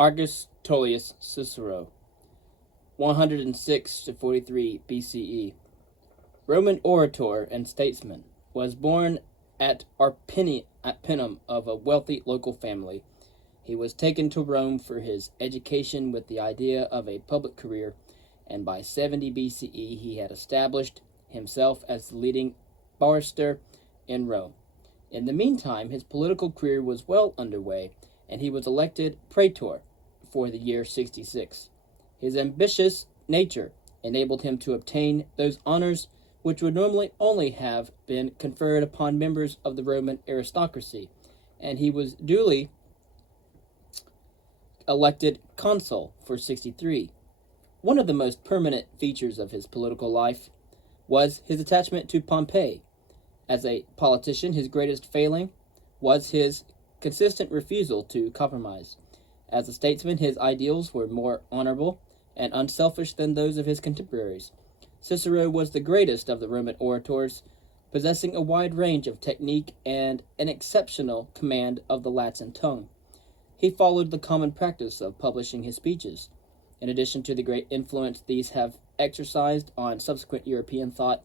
Marcus Tullius Cicero, 106 to 43 BCE. Roman orator and statesman, was born at Arpinum of a wealthy local family. He was taken to Rome for his education with the idea of a public career, and by 70 BCE he had established himself as the leading barrister in Rome. In the meantime, his political career was well underway, and he was elected praetor for the year 66. His ambitious nature enabled him to obtain those honors which would normally only have been conferred upon members of the Roman aristocracy, and he was duly elected consul for 63. One of the most permanent features of his political life was his attachment to Pompey. As a politician, his greatest failing was his consistent refusal to compromise. As a statesman, his ideals were more honorable and unselfish than those of his contemporaries. Cicero was the greatest of the Roman orators, possessing a wide range of technique and an exceptional command of the Latin tongue. He followed the common practice of publishing his speeches. In addition to the great influence these have exercised on subsequent European thought,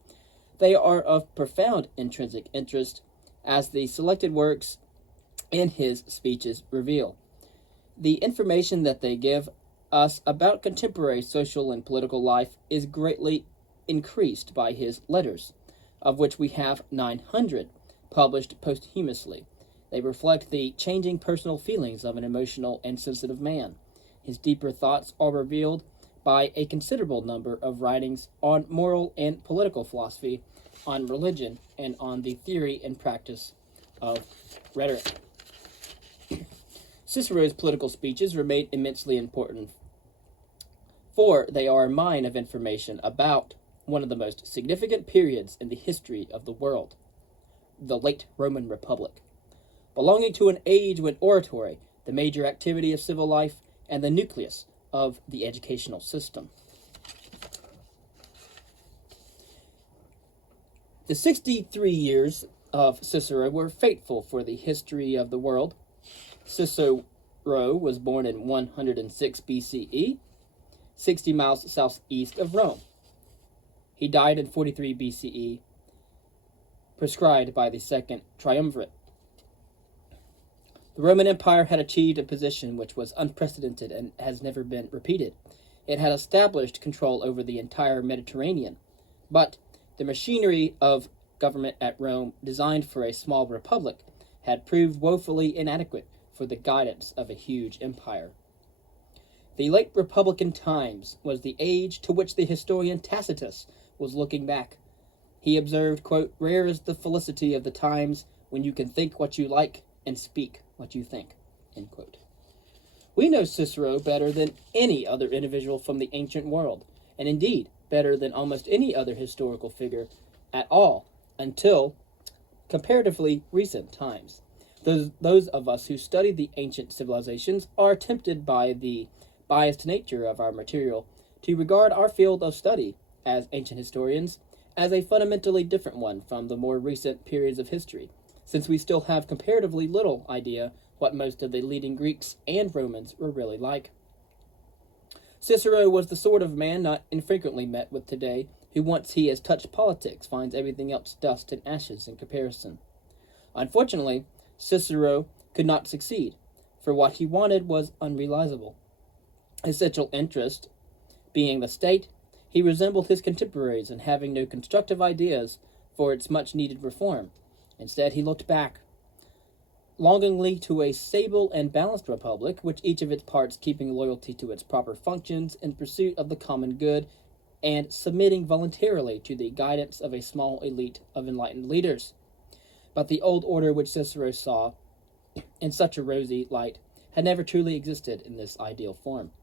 they are of profound intrinsic interest, as the selected works in his speeches reveal. The information that they give us about contemporary social and political life is greatly increased by his letters, of which we have 900 published posthumously. They reflect the changing personal feelings of an emotional and sensitive man. His deeper thoughts are revealed by a considerable number of writings on moral and political philosophy, on religion, and on the theory and practice of rhetoric. Cicero's political speeches remain immensely important, for they are a mine of information about one of the most significant periods in the history of the world, the late Roman Republic, belonging to an age when oratory, the major activity of civil life, and the nucleus of the educational system. The 63 years of Cicero were fateful for the history of the world. Cicero was born in 106 BCE, 60 miles southeast of Rome. He died in 43 BCE, prescribed by the Second Triumvirate. The Roman Empire had achieved a position which was unprecedented and has never been repeated. It had established control over the entire Mediterranean, but the machinery of government at Rome, designed for a small republic, had proved woefully inadequate for the guidance of a huge empire. The late Republican times was the age to which the historian Tacitus was looking back. He observed, quote, "Rare is the felicity of the times when you can think what you like and speak what you think," end quote. We know Cicero better than any other individual from the ancient world, and indeed better than almost any other historical figure at all until comparatively recent times. Those of us who study the ancient civilizations are tempted by the biased nature of our material to regard our field of study as ancient historians as a fundamentally different one from the more recent periods of history, since we still have comparatively little idea what most of the leading Greeks and Romans were really like. Cicero was the sort of man not infrequently met with today, who once he has touched politics finds everything else dust and ashes in comparison. Unfortunately, Cicero could not succeed, for what he wanted was unrealizable. His central interest being the state, he resembled his contemporaries in having no constructive ideas for its much-needed reform. Instead, he looked back, longingly, to a stable and balanced republic, which each of its parts keeping loyalty to its proper functions in pursuit of the common good, and submitting voluntarily to the guidance of a small elite of enlightened leaders. But the old order which Cicero saw in such a rosy light had never truly existed in this ideal form.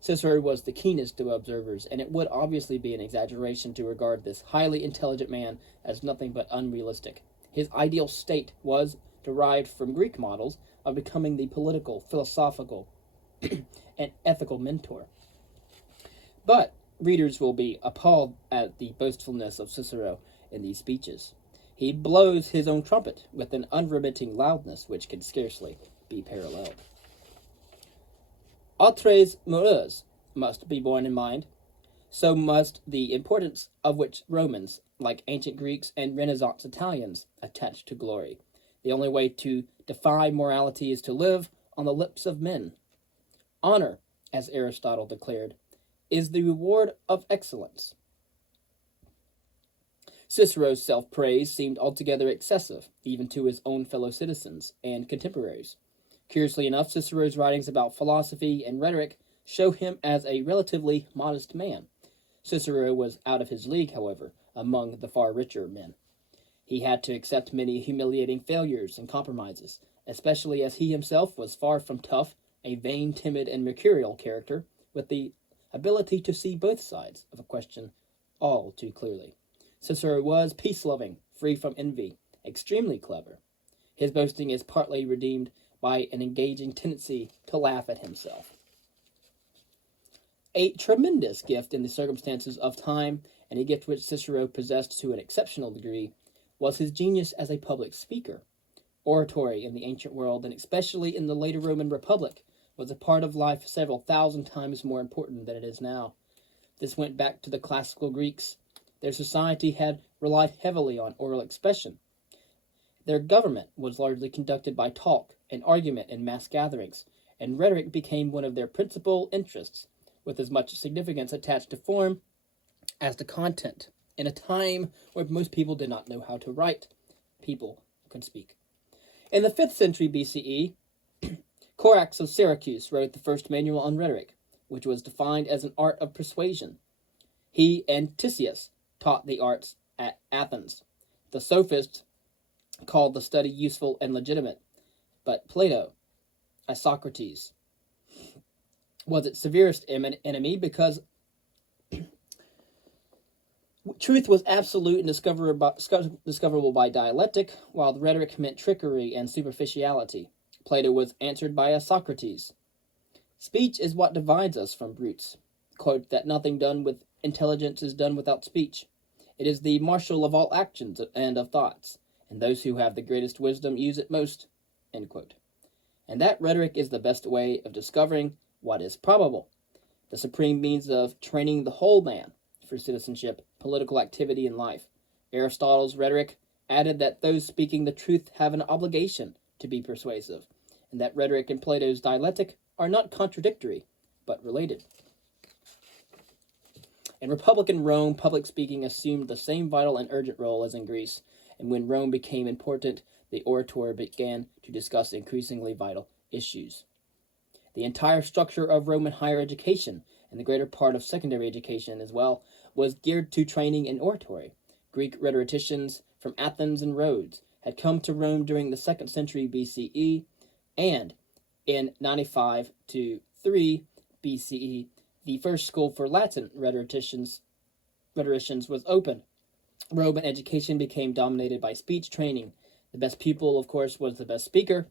Cicero was the keenest of observers, and it would obviously be an exaggeration to regard this highly intelligent man as nothing but unrealistic. His ideal state was derived from Greek models of becoming the political, philosophical, and ethical mentor. But readers will be appalled at the boastfulness of Cicero in these speeches. He blows his own trumpet with an unremitting loudness which can scarcely be paralleled. Autres moeurs must be borne in mind, so must the importance of which Romans, like ancient Greeks and Renaissance Italians, attach to glory. The only way to defy morality is to live on the lips of men. Honor, as Aristotle declared, is the reward of excellence. Cicero's self-praise seemed altogether excessive, even to his own fellow citizens and contemporaries. Curiously enough, Cicero's writings about philosophy and rhetoric show him as a relatively modest man. Cicero was out of his league, however, among the far richer men. He had to accept many humiliating failures and compromises, especially as he himself was far from tough, a vain, timid, and mercurial character, with the ability to see both sides of a question all too clearly. Cicero was peace-loving, free from envy, extremely clever. His boasting is partly redeemed by an engaging tendency to laugh at himself. A tremendous gift in the circumstances of time, and a gift which Cicero possessed to an exceptional degree, was his genius as a public speaker. Oratory in the ancient world, and especially in the later Roman Republic, was a part of life several thousand times more important than it is now. This went back to the classical Greeks. Their society had relied heavily on oral expression. Their government was largely conducted by talk and argument in mass gatherings, and rhetoric became one of their principal interests, with as much significance attached to form as to content. In a time where most people did not know how to write, people could speak. In the 5th century BCE, Corax of Syracuse wrote the first manual on rhetoric, which was defined as an art of persuasion. He and Tisias taught the arts at Athens. The sophists called the study useful and legitimate, but Plato, as Socrates, was its severest enemy because truth was absolute and discoverable by dialectic, while the rhetoric meant trickery and superficiality. Plato was answered by a Socrates. Speech is what divides us from brutes. Quote, that nothing done with intelligence is done without speech. It is the marshal of all actions and of thoughts, and those who have the greatest wisdom use it most. End quote. And that rhetoric is the best way of discovering what is probable, the supreme means of training the whole man for citizenship, political activity, and life. Aristotle's rhetoric added that those speaking the truth have an obligation to be persuasive, and that rhetoric and Plato's dialectic are not contradictory, but related. In Republican Rome, public speaking assumed the same vital and urgent role as in Greece, and when Rome became important, the orator began to discuss increasingly vital issues. The entire structure of Roman higher education, and the greater part of secondary education as well, was geared to training in oratory. Greek rhetoricians from Athens and Rhodes had come to Rome during the 2nd century BCE, and in 95 to 3 BCE, the first school for Latin rhetoricians was opened. Roman education became dominated by speech training. The best pupil, of course, was the best speaker.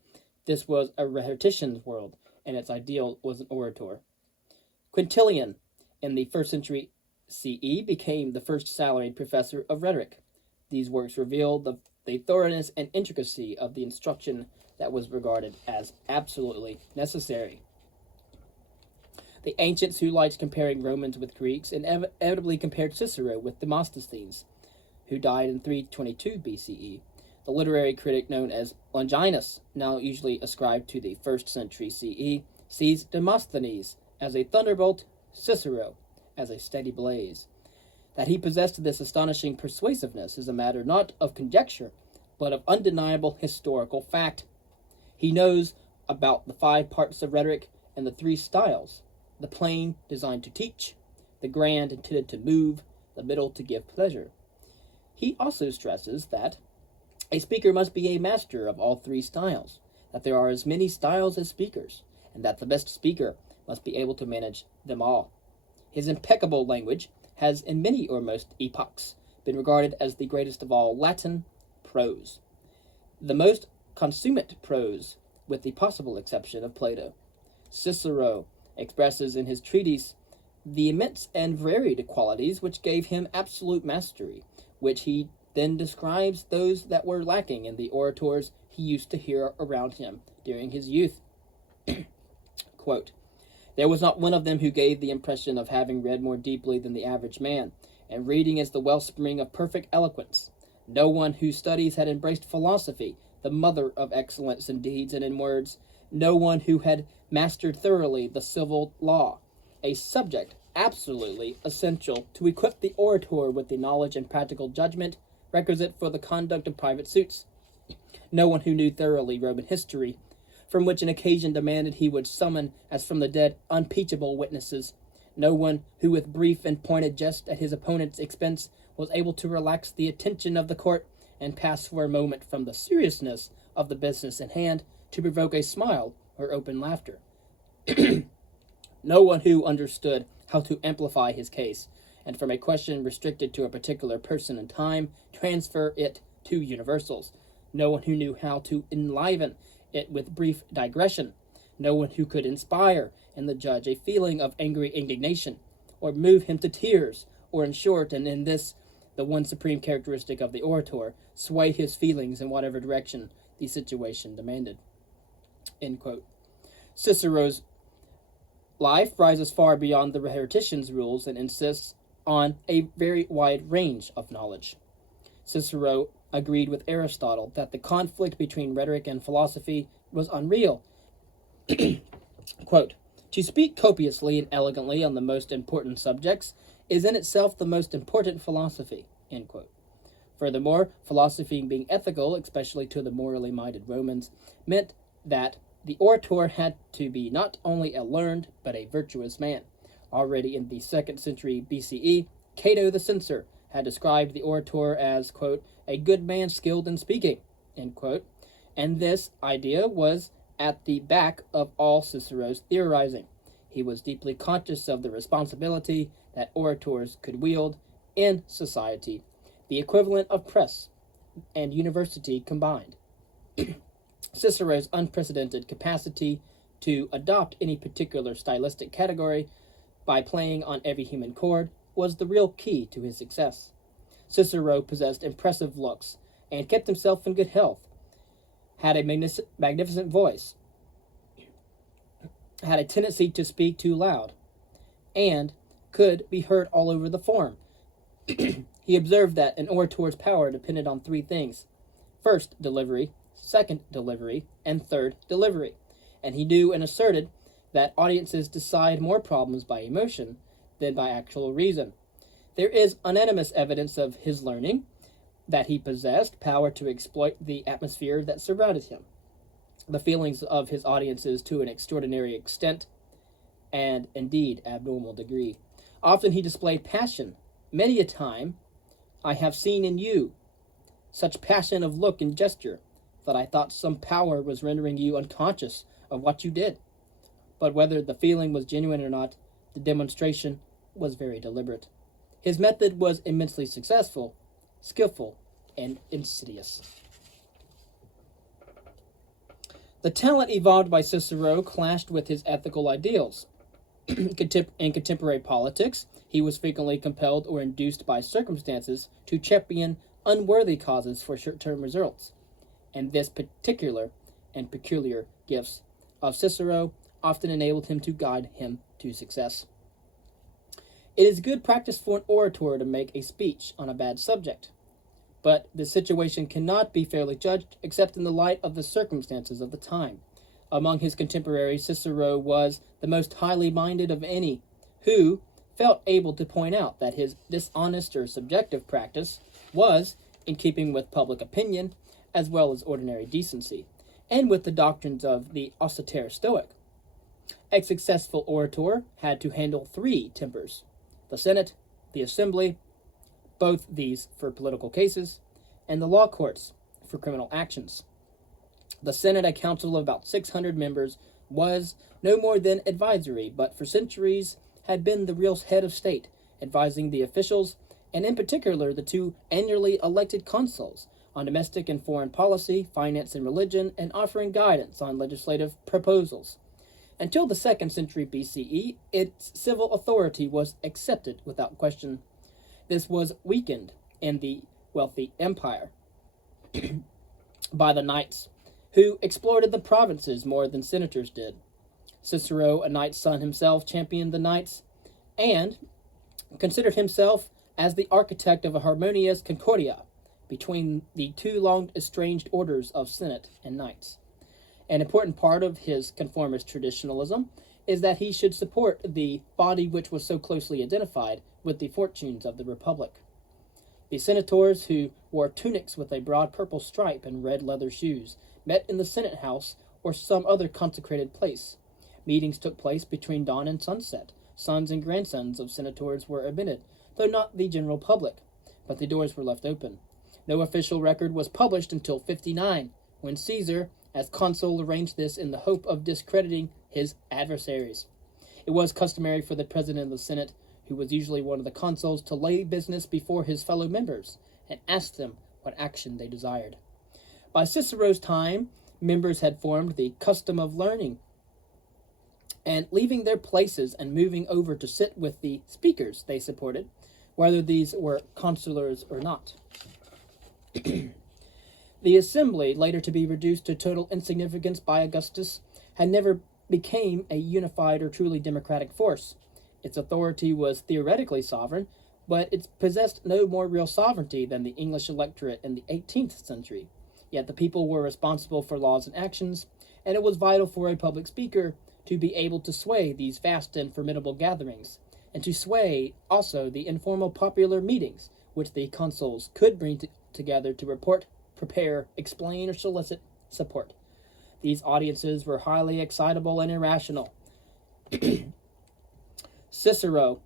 This was a rhetorician's world, and its ideal was an orator. Quintilian, in the 1st century CE, became the first salaried professor of rhetoric. These works reveal the thoroughness and intricacy of the instruction that was regarded as absolutely necessary. The ancients who liked comparing Romans with Greeks inevitably compared Cicero with Demosthenes, who died in 322 BCE. The literary critic known as Longinus, now usually ascribed to the 1st century CE, sees Demosthenes as a thunderbolt, Cicero as a steady blaze. That he possessed this astonishing persuasiveness is a matter not of conjecture, but of undeniable historical fact. He knows about the 5 parts of rhetoric and the 3 styles: the plain, designed to teach; the grand, intended to move; the middle, to give pleasure. He also stresses that a speaker must be a master of all 3 styles, that there are as many styles as speakers, and that the best speaker must be able to manage them all. His impeccable language has in many or most epochs been regarded as the greatest of all Latin prose, the most consummate prose, with the possible exception of Plato. Cicero expresses in his treatise the immense and varied qualities which gave him absolute mastery, which he then describes those that were lacking in the orators he used to hear around him during his youth. Quote, There was not one of them who gave the impression of having read more deeply than the average man, and reading is the wellspring of perfect eloquence. No one whose studies had embraced philosophy, the mother of excellence in deeds and in words, no one who had mastered thoroughly the civil law, a subject absolutely essential to equip the orator with the knowledge and practical judgment requisite for the conduct of private suits. No one who knew thoroughly Roman history, from which an occasion demanded he would summon as from the dead unimpeachable witnesses. No one who with brief and pointed jest at his opponent's expense was able to relax the attention of the court and pass for a moment from the seriousness of the business in hand to provoke a smile or open laughter. No one who understood how to amplify his case, and from a question restricted to a particular person and time, transfer it to universals. No one who knew how to enliven it with brief digression. No one who could inspire in the judge a feeling of angry indignation, or move him to tears, or in short, and in this, the one supreme characteristic of the orator, sway his feelings in whatever direction the situation demanded. End quote. Cicero's life rises far beyond the rhetorician's rules and insists on a very wide range of knowledge. Cicero agreed with Aristotle that the conflict between rhetoric and philosophy was unreal. Quote, to speak copiously and elegantly on the most important subjects is in itself the most important philosophy. End quote. Furthermore, philosophy being ethical, especially to the morally minded Romans, meant that the orator had to be not only a learned, but a virtuous man. Already in the 2nd century BCE, Cato the censor had described the orator as, quote, a good man skilled in speaking, end quote, and this idea was at the back of all Cicero's theorizing. He was deeply conscious of the responsibility that orators could wield in society, the equivalent of press and university combined. Cicero's unprecedented capacity to adopt any particular stylistic category by playing on every human chord was the real key to his success. Cicero possessed impressive looks and kept himself in good health, had a magnificent voice, had a tendency to speak too loud, and could be heard all over the forum. He observed that an orator's power depended on 3 things: first, delivery; second, delivery; and third, delivery. And he knew and asserted that audiences decide more problems by emotion than by actual reason. There is unanimous evidence of his learning, that he possessed power to exploit the atmosphere that surrounded him, the feelings of his audiences to an extraordinary extent, and indeed abnormal degree. Often he displayed passion. Many a time I have seen in you such passion of look and gesture that I thought some power was rendering you unconscious of what you did. But whether the feeling was genuine or not, the demonstration was very deliberate. His method was immensely successful, skillful, and insidious. The talent evolved by Cicero clashed with his ethical ideals. In contemporary politics, he was frequently compelled or induced by circumstances to champion unworthy causes for short-term results, and this particular and peculiar gifts of Cicero often enabled him to guide him to success. It is good practice for an orator to make a speech on a bad subject, but the situation cannot be fairly judged except in the light of the circumstances of the time. Among his contemporaries, Cicero was the most highly minded of any, who felt able to point out that his dishonest or subjective practice was in keeping with public opinion as well as ordinary decency, and with the doctrines of the austere Stoic. A successful orator had to handle 3 tempers: the Senate, the Assembly, both these for political cases, and the law courts for criminal actions. The Senate, a council of about 600 members, was no more than advisory, but for centuries had been the real head of state, advising the officials, and in particular the 2 annually elected consuls, on domestic and foreign policy, finance and religion, and offering guidance on legislative proposals. Until the 2nd century BCE, its civil authority was accepted without question. This was weakened in the wealthy empire by the knights, who exploited the provinces more than senators did. Cicero, a knight's son himself, championed the knights and considered himself as the architect of a harmonious concordia between the two long estranged orders of senate and knights. An important part of his conformist traditionalism is that he should support the body which was so closely identified with the fortunes of the republic. The senators, who wore tunics with a broad purple stripe and red leather shoes, met in the Senate House or some other consecrated place. Meetings took place between dawn and sunset. Sons and grandsons of senators were admitted, though not the general public, but the doors were left open. No official record was published until 59, when Caesar, as consul, arranged this in the hope of discrediting his adversaries. It was customary for the president of the Senate, who was usually one of the consuls, to lay business before his fellow members and ask them what action they desired. By Cicero's time, members had formed the custom of learning and leaving their places and moving over to sit with the speakers they supported, whether these were consulars or not. The assembly, later to be reduced to total insignificance by Augustus, had never became a unified or truly democratic force. Its authority was theoretically sovereign, but it possessed no more real sovereignty than the English electorate in the 18th century. Yet the people were responsible for laws and actions, and it was vital for a public speaker to be able to sway these vast and formidable gatherings, and to sway also the informal popular meetings which the consuls could bring together to report, prepare, explain, or solicit support. These audiences were highly excitable and irrational. Cicero,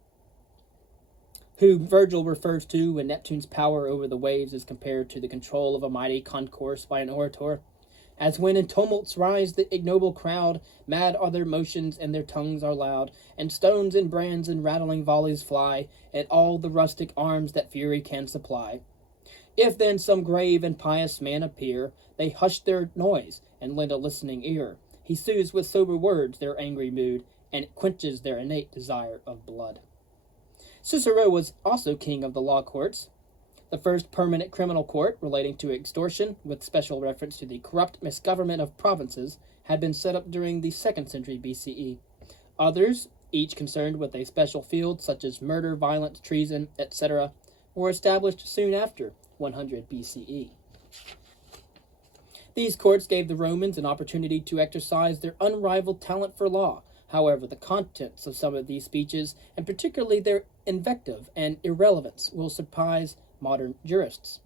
who Virgil refers to when Neptune's power over the waves is compared to the control of a mighty concourse by an orator, as when in tumults rise the ignoble crowd, mad are their motions and their tongues are loud, and stones and brands and rattling volleys fly, and all the rustic arms that fury can supply. If then some grave and pious man appear, they hush their noise and lend a listening ear. He soothes with sober words their angry mood, and it quenches their innate desire of blood. Cicero was also king of the law courts. The first permanent criminal court relating to extortion, with special reference to the corrupt misgovernment of provinces, had been set up during the 2nd century BCE. Others, each concerned with a special field such as murder, violence, treason, etc., were established soon after 100 BCE. These courts gave the Romans an opportunity to exercise their unrivaled talent for law. However, the contents of some of these speeches, and particularly their invective and irrelevance, will surprise modern jurists.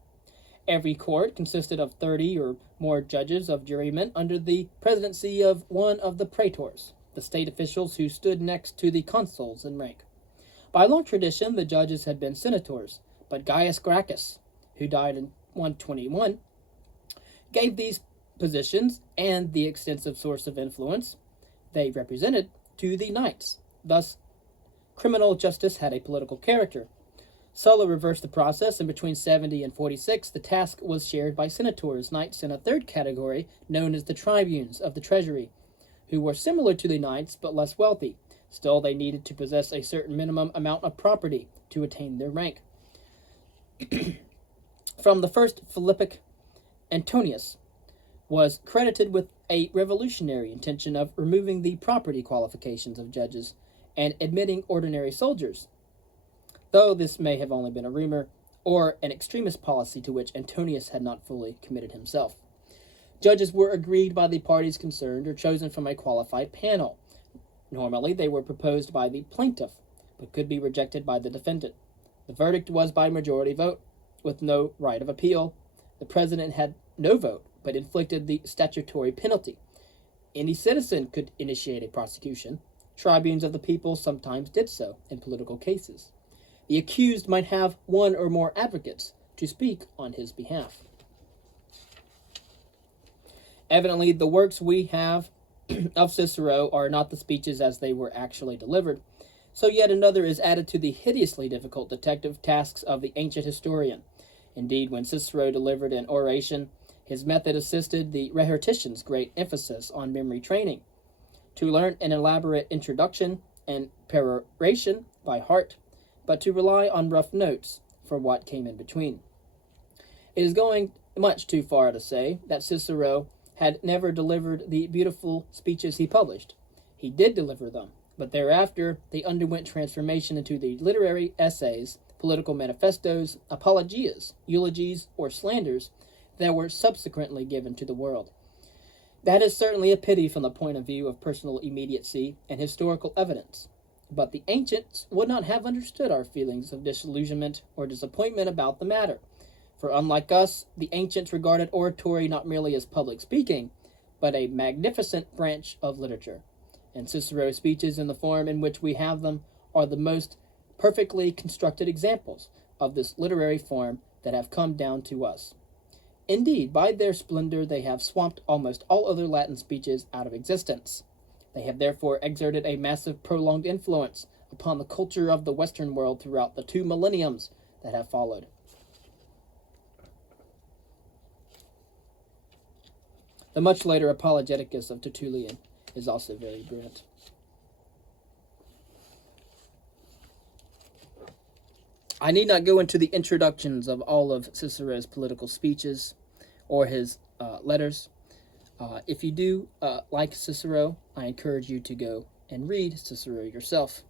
Every court consisted of 30 or more judges of jurymen under the presidency of one of the praetors, the state officials who stood next to the consuls in rank. By long tradition, the judges had been senators, but Gaius Gracchus, who died in 121, gave these positions and the extensive source of influence they represented to the knights. Thus, criminal justice had a political character. Sulla reversed the process, and between 70 and 46, the task was shared by senators, knights in a third category known as the tribunes of the treasury, who were similar to the knights but less wealthy. Still, they needed to possess a certain minimum amount of property to attain their rank. From the first Philippic, Antonius was credited with a revolutionary intention of removing the property qualifications of judges and admitting ordinary soldiers, though this may have only been a rumor or an extremist policy to which Antonius had not fully committed himself. Judges were agreed by the parties concerned or chosen from a qualified panel. Normally, they were proposed by the plaintiff, but could be rejected by the defendant. The verdict was by majority vote, with no right of appeal. The president had no vote, but inflicted the statutory penalty. Any citizen could initiate a prosecution. Tribunes of the people sometimes did so in political cases. The accused might have one or more advocates to speak on his behalf. Evidently, the works we have of Cicero are not the speeches as they were actually delivered, so yet another is added to the hideously difficult detective tasks of the ancient historian. Indeed, when Cicero delivered an oration, his method assisted the rhetorician's great emphasis on memory training. To learn an elaborate introduction and peroration by heart, but to rely on rough notes for what came in between. It is going much too far to say that Cicero had never delivered the beautiful speeches he published. He did deliver them, but thereafter they underwent transformation into the literary essays, political manifestos, apologias, eulogies, or slanders that were subsequently given to the world. That is certainly a pity from the point of view of personal immediacy and historical evidence. But the ancients would not have understood our feelings of disillusionment or disappointment about the matter. For unlike us, the ancients regarded oratory not merely as public speaking, but a magnificent branch of literature. And Cicero's speeches in the form in which we have them are the most perfectly constructed examples of this literary form that have come down to us. Indeed, by their splendor they have swamped almost all other Latin speeches out of existence. They have therefore exerted a massive prolonged influence upon the culture of the Western world throughout the 2 millenniums that have followed. The much later Apologeticus of Tertullian is also very brilliant. I need not go into the introductions of all of Cicero's political speeches or his letters. If you do like Cicero, I encourage you to go and read Cicero yourself.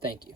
Thank you.